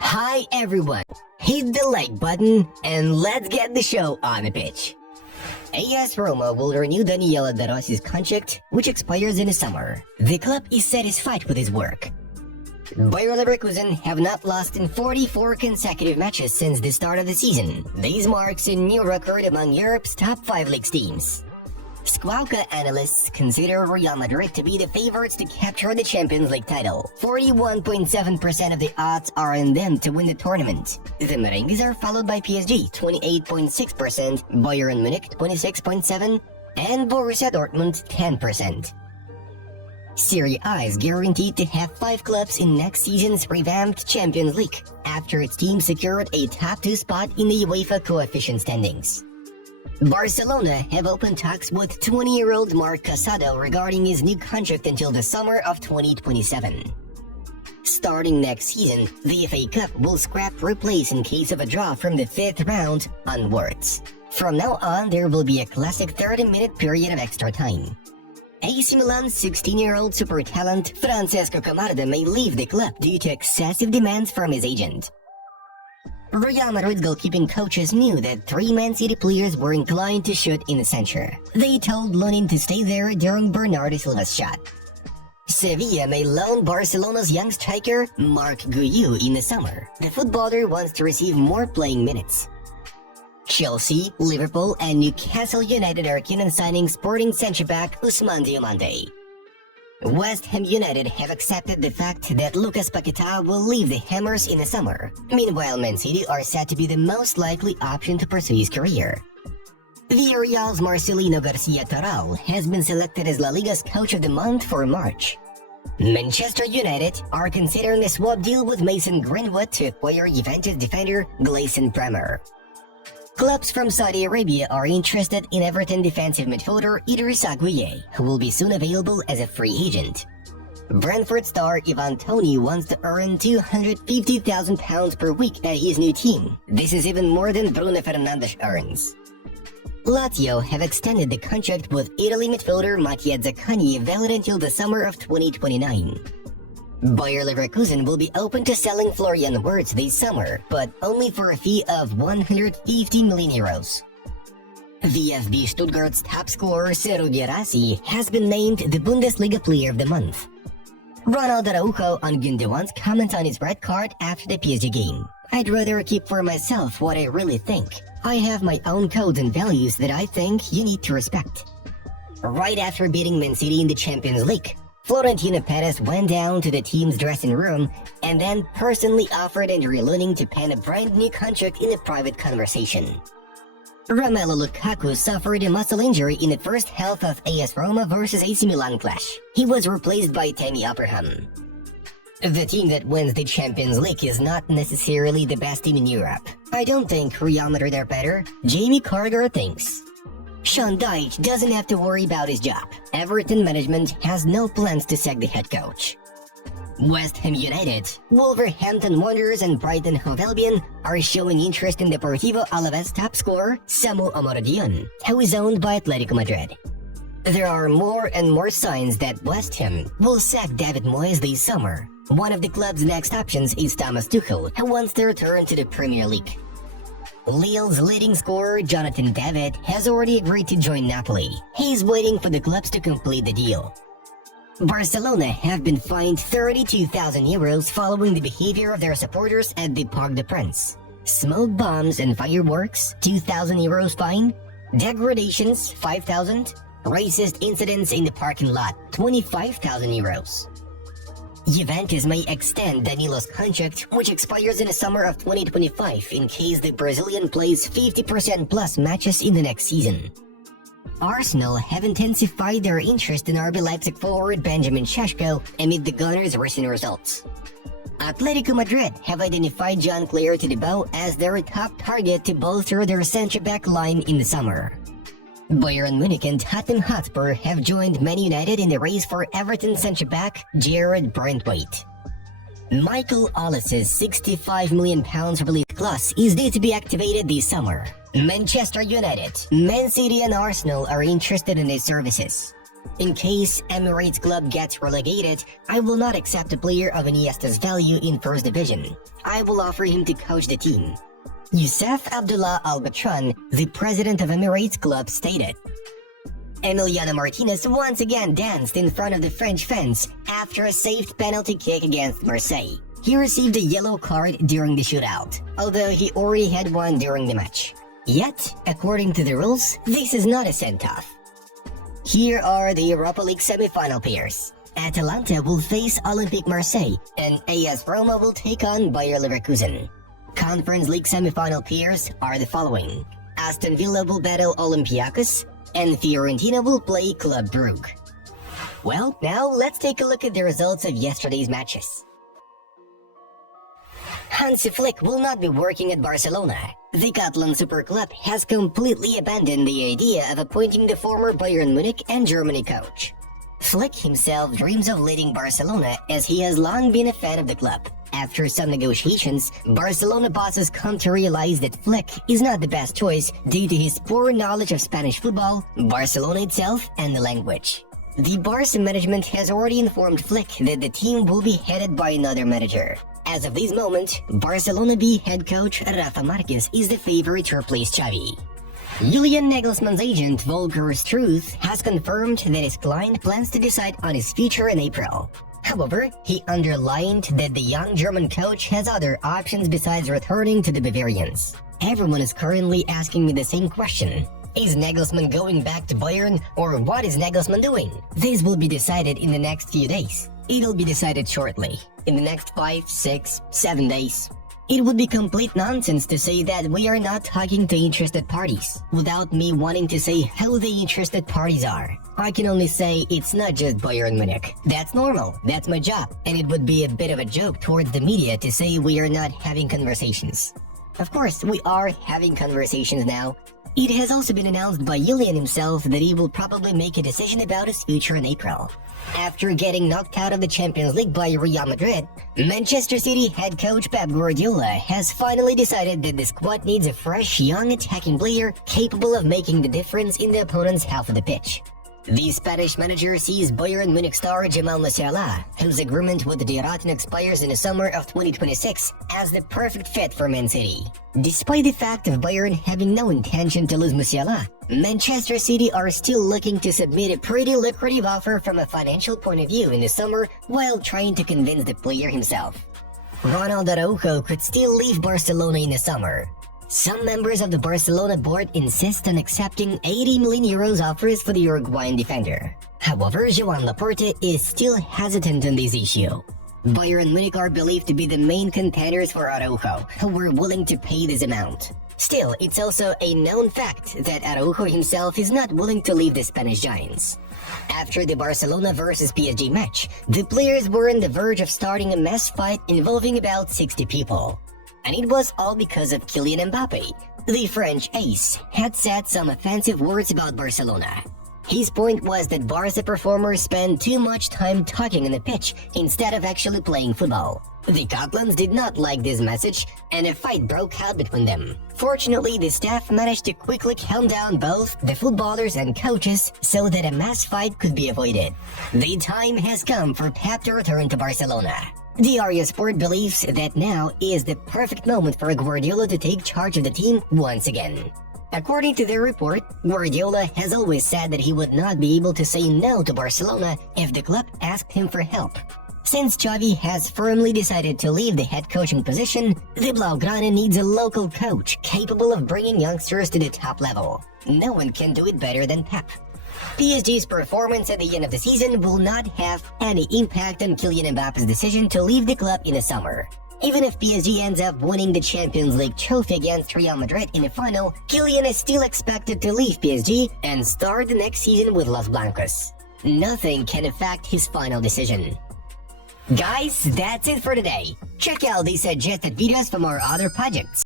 Hi everyone, hit the like button and let's get the show on the pitch. AS Roma will renew Daniele De Rossi's contract, which expires in the summer. The club is satisfied with his work. Bayer Leverkusen have not lost in 44 consecutive matches since the start of the season. This marks a new record among Europe's top 5 league teams. Squawka analysts consider Real Madrid to be the favorites to capture the Champions League title. 41.7% of the odds are on them to win the tournament. The Merengues are followed by PSG, 28.6%, Bayern Munich, 26.7%, and Borussia Dortmund, 10%. Serie A is guaranteed to have 5 clubs in next season's revamped Champions League, after its team secured a top 2 spot in the UEFA coefficient standings. Barcelona have opened talks with 20-year-old Marc Casado regarding his new contract until the summer of 2027. Starting next season, the FA Cup will scrap replays in case of a draw from the 5th round onwards. From now on, there will be a classic 30-minute period of extra time. AC Milan's 16-year-old super talent Francesco Camarda may leave the club due to excessive demands from his agent. Real Madrid goalkeeping coaches knew that 3 Man City players were inclined to shoot in the center. They told Lunin to stay there during Bernardo Silva's shot. Sevilla may loan Barcelona's young striker Marc Guiu in the summer. The footballer wants to receive more playing minutes. Chelsea, Liverpool, and Newcastle United are keen on signing Sporting centre-back Ousmane Diomande. West Ham United have accepted the fact that Lucas Paquetá will leave the Hammers in the summer. Meanwhile, Man City are said to be the most likely option to pursue his career. Villarreal's Marcelino Garcia Toral has been selected as La Liga's Coach of the Month for March. Manchester United are considering a swap deal with Mason Greenwood to acquire Juventus defender Gleison Bremer. Clubs from Saudi Arabia are interested in Everton defensive midfielder Idrissa Gueye, who will be soon available as a free agent. Brentford star Ivan Toney wants to earn £250,000 per week at his new team. This is even more than Bruno Fernandes earns. Lazio have extended the contract with Italy midfielder Mattia Zaccagni valid until the summer of 2029. Bayer Leverkusen will be open to selling Florian Wirtz this summer, but only for a fee of €150 million. VfB Stuttgart's top scorer Serhou Guirassy has been named the Bundesliga Player of the Month. Ronald Araujo on Gundogan's comment on his red card after the PSG game. I'd rather keep for myself what I really think. I have my own codes and values that I think you need to respect. Right after beating Man City in the Champions League, Florentino Perez went down to the team's dressing room and then personally offered Andrea Lunin to pen a brand new contract in a private conversation. Romelu Lukaku suffered a muscle injury in the first half of AS Roma vs AC Milan clash. He was replaced by Tammy Abraham. The team that wins the Champions League is not necessarily the best team in Europe. I don't think Real Madrid are better. Jamie Carragher thinks. Sean Dyche doesn't have to worry about his job. Everton management has no plans to sack the head coach. West Ham United, Wolverhampton Wanderers and Brighton Hove Albion are showing interest in Deportivo Alaves top scorer Samu Amorodion, who is owned by Atletico Madrid. There are more and more signs that West Ham will sack David Moyes this summer. One of the club's next options is Thomas Tuchel, who wants to return to the Premier League. Lille's leading scorer Jonathan David has already agreed to join Napoli. He's waiting for the clubs to complete the deal. Barcelona have been fined €32,000 following the behavior of their supporters at the Parc des Princes. Smoke bombs and fireworks, €2,000 fine. Degradations, €5,000. Racist incidents in the parking lot, €25,000. Juventus may extend Danilo's contract, which expires in the summer of 2025 in case the Brazilian plays 50% plus matches in the next season. Arsenal have intensified their interest in RB Leipzig forward Benjamin Šeško amid the Gunners' recent results. Atletico Madrid have identified Jean-Claire Todibo as their top target to bolster their centre-back line in the summer. Bayern Munich and Tottenham Hotspur have joined Man United in the race for Everton centre-back Jared Brandtwaite. Michael Ollis's £65 million release clause is due to be activated this summer. Manchester United, Man City and Arsenal are interested in his services. In case Emirates club gets relegated, I will not accept a player of Iniesta's value in first division. I will offer him to coach the team. Youssef Abdullah Al Batran, the president of Emirates club, stated. Emiliano Martinez once again danced in front of the French fans after a saved penalty kick against Marseille. He received a yellow card during the shootout, although he already had one during the match. Yet, according to the rules, this is not a send-off. Here are the Europa League semi-final pairs. Atalanta will face Olympique Marseille, and AS Roma will take on Bayer Leverkusen. Conference League semi-final pairs are the following. Aston Villa will battle Olympiacos, and Fiorentina will play Club Brugge. Well, now let's take a look at the results of yesterday's matches. Hansi Flick will not be working at Barcelona. The Catalan Super Club has completely abandoned the idea of appointing the former Bayern Munich and Germany coach. Flick himself dreams of leading Barcelona as he has long been a fan of the club. After some negotiations, Barcelona bosses come to realize that Flick is not the best choice due to his poor knowledge of Spanish football, Barcelona itself, and the language. The Barca management has already informed Flick that the team will be headed by another manager. As of this moment, Barcelona B head coach Rafa Marquez is the favorite to replace Xavi. Julian Nagelsmann's agent Volker Struth has confirmed that his client plans to decide on his future in April. However, he underlined that the young German coach has other options besides returning to the Bavarians. Everyone is currently asking me the same question. Is Nagelsmann going back to Bayern, or what is Nagelsmann doing? This will be decided in the next few days. It'll be decided shortly, in the next 5, 6, 7 days. It would be complete nonsense to say that we are not talking to interested parties, without me wanting to say who the interested parties are. I can only say it's not just Bayern Munich. That's normal, that's my job, and it would be a bit of a joke towards the media to say we are not having conversations. Of course, we are having conversations now. It has also been announced by Julian himself that he will probably make a decision about his future in April. After getting knocked out of the Champions League by Real Madrid, Manchester City head coach Pep Guardiola has finally decided that the squad needs a fresh, young attacking player capable of making the difference in the opponent's half of the pitch. The Spanish manager sees Bayern Munich star Jamal Musiala, whose agreement with the Rotten expires in the summer of 2026, as the perfect fit for Man City. Despite the fact of Bayern having no intention to lose Musiala, Manchester City are still looking to submit a pretty lucrative offer from a financial point of view in the summer while trying to convince the player himself. Ronald Araujo could still leave Barcelona in the summer. Some members of the Barcelona board insist on accepting 80 million euros offers for the Uruguayan defender. However, Joan Laporta is still hesitant on this issue. Bayern Munich are believed to be the main contenders for Araujo, who were willing to pay this amount. Still, it's also a known fact that Araujo himself is not willing to leave the Spanish Giants. After the Barcelona vs PSG match, the players were on the verge of starting a mass fight involving about 60 people. And it was all because of Kylian Mbappe. The French ace had said some offensive words about Barcelona. His point was that Barca performers spend too much time talking on the pitch instead of actually playing football. The Catalans did not like this message, and a fight broke out between them. Fortunately, the staff managed to quickly calm down both the footballers and coaches so that a mass fight could be avoided. The time has come for Pep to return to Barcelona. Diario Sport believes that now is the perfect moment for Guardiola to take charge of the team once again. According to their report, Guardiola has always said that he would not be able to say no to Barcelona if the club asked him for help. Since Xavi has firmly decided to leave the head coaching position, the Blaugrana needs a local coach capable of bringing youngsters to the top level. No one can do it better than Pep. PSG's performance at the end of the season will not have any impact on Kylian Mbappe's decision to leave the club in the summer. Even if PSG ends up winning the Champions League trophy against Real Madrid in the final, Kylian is still expected to leave PSG and start the next season with Los Blancos. Nothing can affect his final decision. Guys, that's it for today. Check out these suggested videos for more other projects.